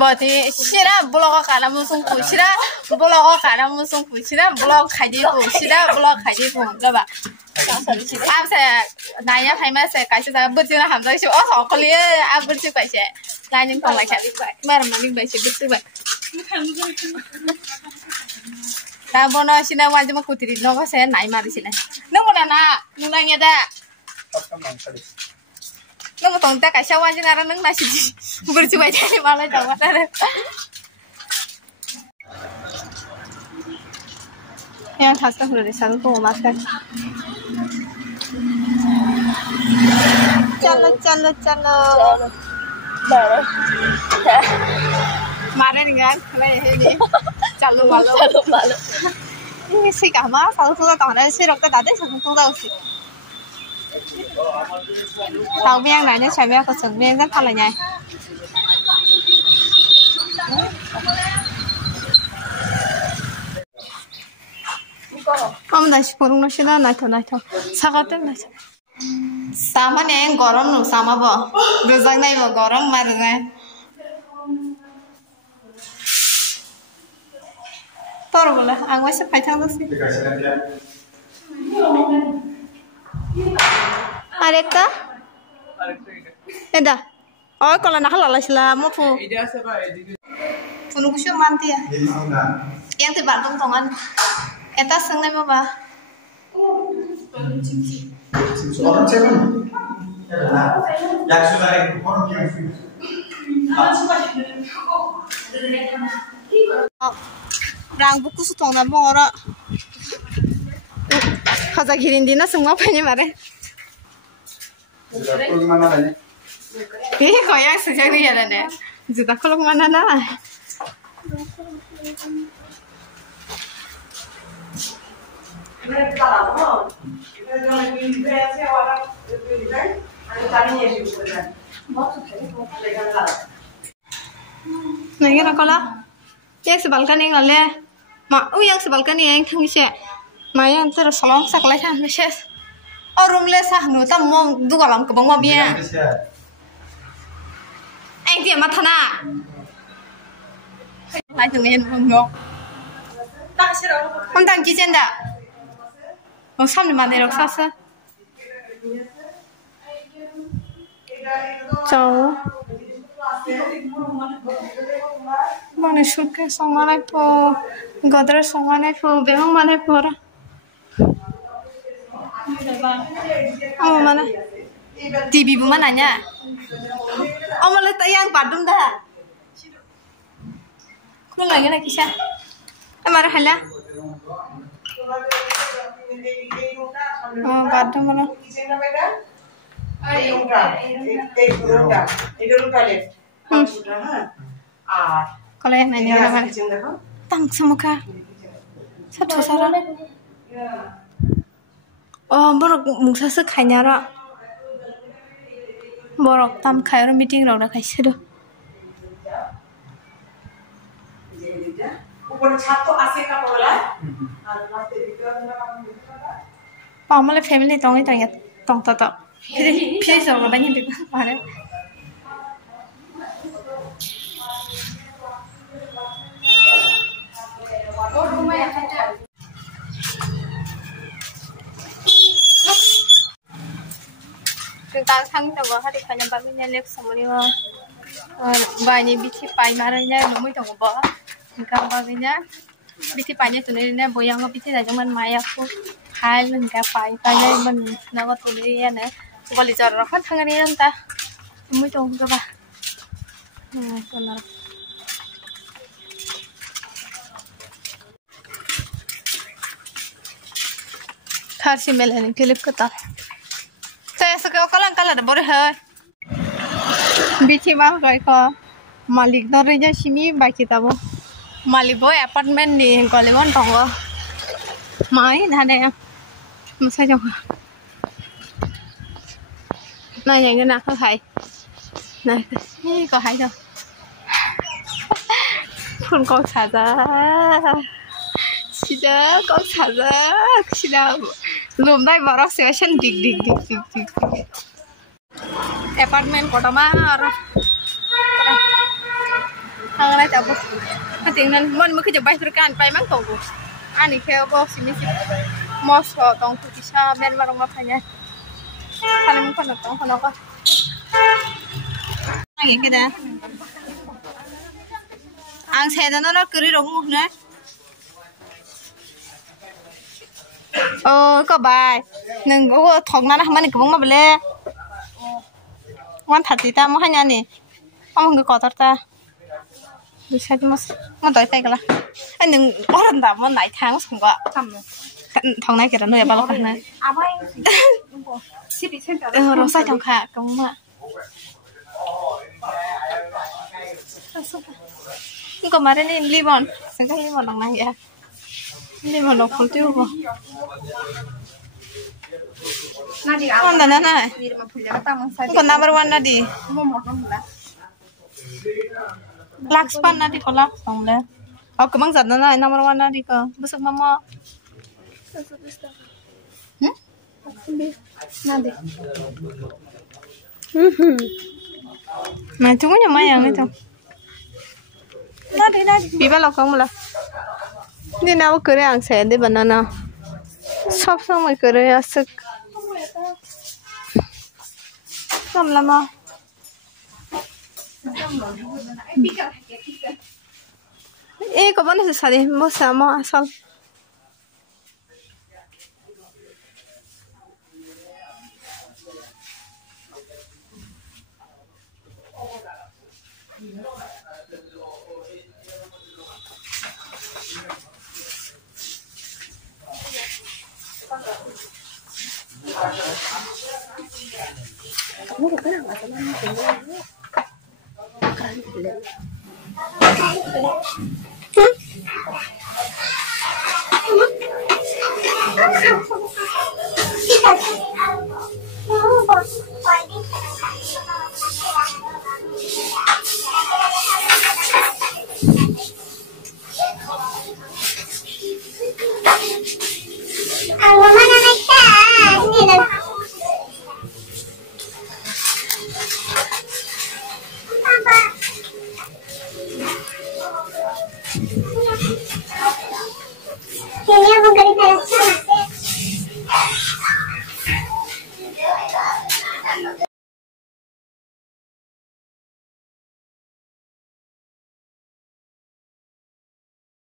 Boti sira blog kana musung ku sira blog kana musung ku sira blog khaji ku sira blog khaji ku gaba am se naya phaima se kaise da burti na hamza shi o so kholi a burti kaise lanin ko la kha mar mami bai shi burti ba ta bono sina wajma kutiri no ko se nai mari sina no mona na nunanya da nung tong ta kaisa wajing ara nung nasi burti bai jani mala jawa tare yang khasta hore sang ko maska चलो चलो चलो मारे निगान खले हे नि चलो मालो ini sih kama kalau sudah tahu dari sih dokter tadi saya tahu sih tahu yang nanya saya aku sengmiang kan kalau nyai kamu nasi kurung nasi lah naik sahaja naik sama nih yang gorong nu sama bo bezak nih bo gorong marah Toro bola, ang wasa paitang dosi. Areka? Eda. Oh, kalau nak halal sila mo fu. Funu kusyo manti ya. Yang tiba dong tongan. Eta sengai mo ba? Orang siapa? Yang sudah orang yang rang buku sutong na bongora kaza girindina semua penye mare koyak sejak dia deh juta kalau mana na Nagi nak kalah, yang sebalkan yang ngale, yang sebalkan yang thangise, yang terus salam saklai kan meses, orang le sah nu tam mau dua lam kebang mau biar, dia mata na, lagi tungguin bungok, tang kijen dah, sam di mana rok sasa, jauh. Mana suka songanai po, godra songanai po, bemang mana po ra? Oh mana? TV bu mana nya? Oh malah tayang padum dah. Kau lagi nak kisah? Marah hala? Oh padum mana? Kalau yang nanya orang tang semuka satu sarang oh borok musa sekanya ra borok tam kayak meeting ra kayak sedo pamale family tong tata Pilih sama banyak di mana? Tentang sang tahu hari kanya baginya lek semuanya banyak biti pai marahnya nomor tahu bah, tentang baginya biti panya tunirnya boyang biti dah cuman mayaku hal enggak pai panya men nama tunirnya nih. Kalau cara kan tangan ini entah, mui tahu apa? Benar. Harus melayan klip kita. Saya suka kalau ada boleh hai. Bici mah kayak malik narinya sini baik kita bu. Malik boy apartemen nih kalau mau tahu. Main ada ya, masa jauh. Này nhìn cái nào không thấy này có thấy đâu con xả ra chị đó con xả ra chị đâu lùm đây vào đó sẽ chân địch apartemen kota mar hangai tabu tingnan mon mo kije bai turkan pai mang togo ani kheo bo sini si moso tong putisa men marong mapanya kali mo kono tong kono ko ngi keda ang seda no kuri rong na có bài nâng có thòng na mà này cũng mà bể ngoan thật gì ta mua hai nhà nè ông người có thật ta được sao mà tới tay cái là anh đừng quá lần nào mà nãy tháng xong quá thòng này cái đó nơi bao lâu này rồi sao trong khả cũng mà nhưng còn mà đây này limon xem cái limon đằng này vậy limon nó không tiêu không con đó này con number one nadi Lakspan nadi có laks xong đấy cái mang giật nó này number one nadi cơ bớt sức mama nadi mà chúng có nhiều mai à không nadi nadi bị bao lâu không là đi nào करे ăn xe đi banana सब समय करे असक कम लमा एक कौन है सारे मौसम असल Ini yang